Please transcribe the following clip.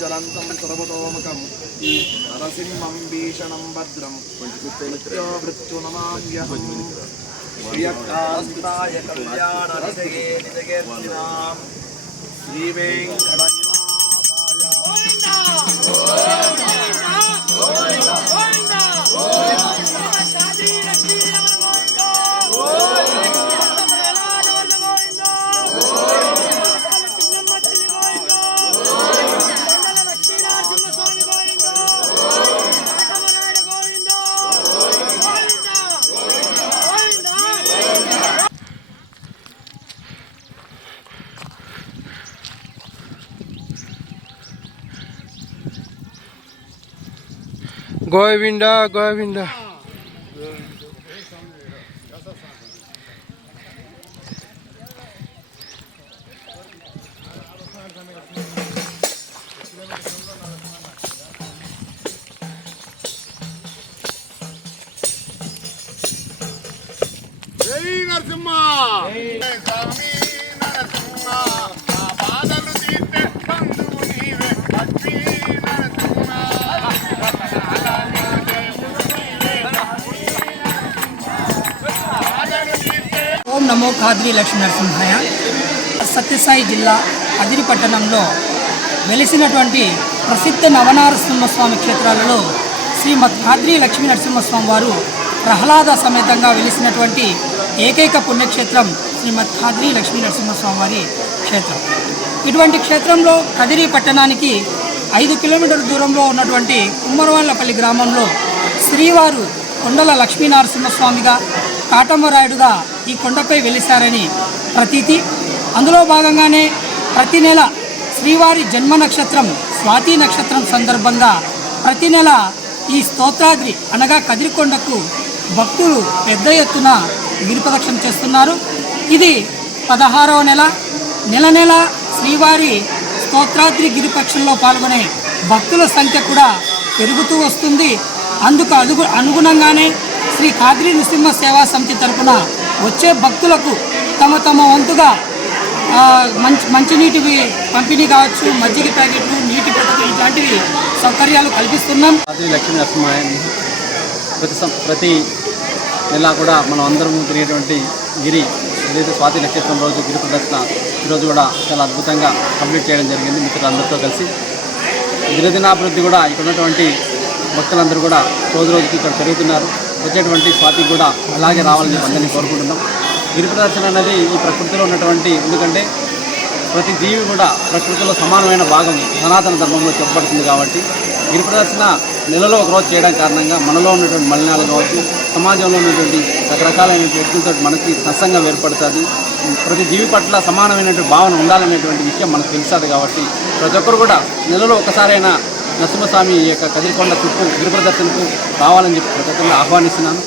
ज्वलन्तं सर्वतोमुखं नरसिंहं भीषणं भद्रं मृत्युनमाम्यहं प्रियकान्ताय कल्याणरसये निजकीर्तिनां श्रीवेङ्कटनिवासाय గోవిందా గోవిందా జై నరసింహ జై స్వామి నరసింహ నా బాధలు తీర్చే బంధువు నీవే లక్ష్మీ నరసింహ ఓం నమో ఖాద్రి లక్ష్మీ నరసింహాయ. సత్యసాయి జిల్లా అదిరి పట్టణంలో వెలిసినటువంటి ప్రసిద్ధ నవనారసింహస్వామి క్షేత్రాలలో శ్రీమద్ ఖాద్రి లక్ష్మీ నరసింహస్వామి వారు ప్రహ్లాద సమేతంగా వెలిసినటువంటి ఏకైక పుణ్యక్షేత్రం శ్రీమద్ ఖాద్రి లక్ష్మీ నరసింహస్వామి వారి క్షేత్రం. ఇటువంటి క్షేత్రంలో కదిరి పట్టణానికి 5 కిలోమీటర్ల దూరంలో ఉన్నటువంటి కుమ్మరవాళ్లపల్లి గ్రామంలో శ్రీవారు కొండల లక్ష్మీనరసింహస్వామిగా కాటమరాయుడుగా ఈ కొండపై వెలిశారని ప్రతీతి. అందులో భాగంగానే ప్రతి నెల శ్రీవారి జన్మ నక్షత్రం స్వాతి నక్షత్రం సందర్భంగా ప్రతి నెల ఈ స్తోత్రాద్రి అనగా కదిరికొండకు భక్తులు పెద్ద ఎత్తున గిరిప్రదక్షిణ చేస్తున్నారు. ఇది 16వ నెల. నెల నెల శ్రీవారి స్తోత్రాద్రి గిరిపక్షంలో పాల్గొనే భక్తుల సంఖ్య కూడా పెరుగుతూ వస్తుంది. అందుకు అనుగుణంగానే శ్రీ ఖాద్రి నృసింహ సేవా సమితి తరఫున వచ్చే భక్తులకు తమ వంతుగా మంచినీటి పంపిణీ కావచ్చు, మజ్జిగ ప్యాకెట్లు, నీటి పద్ధతులు ఇట్లాంటివి సౌకర్యాలు కల్పిస్తున్నాం. ఖాద్రి లక్ష్మీ నరసింహ ప్రతి నెల కూడా మనం అందరం తిరిగేటువంటి గిరి ఏదైతే స్వాతి నక్షత్రం రోజు గిరి ప్రదర్శన ఈరోజు కూడా చాలా అద్భుతంగా కంప్లీట్ చేయడం జరిగింది మిత్రులందరితో కలిసి. దినదినాభివృద్ధి కూడా ఇక్కడ ఉన్నటువంటి భక్తులందరూ కూడా రోజుకి ఇక్కడ పెరుగుతున్నారు. వచ్చేటువంటి స్వాతికి కూడా అలాగే రావాలని అందరినీ కోరుకుంటున్నాం. గిరి ప్రదర్శన అనేది ఈ ప్రకృతిలో ఉన్నటువంటి, ఎందుకంటే ప్రతి జీవి కూడా ప్రకృతిలో సమానమైన భాగం సనాతన ధర్మంలో చెప్పబడుతుంది కాబట్టి గిరి ప్రదర్శన నెలలో ఒకరోజు చేయడం కారణంగా మనలో ఉన్నటువంటి మలినాలు కావచ్చు, సమాజంలో ఉన్నటువంటి రకరకాలైన వ్యక్తులతో మనకి సత్సంగం ఏర్పడుతుంది. ప్రతి జీవి పట్ల సమానమైనటువంటి భావన ఉండాలనేటువంటి విషయం మనకు తెలుస్తుంది. కాబట్టి ప్రతి ఒక్కరు కూడా నెలలో ఒకసారైనా నరసింహస్వామి యొక్క కదిరికొండ చుట్టూ గిరి ప్రదర్శనకు రావాలని చెప్పి ప్రతి ఒక్కరిని ఆహ్వానిస్తున్నాను.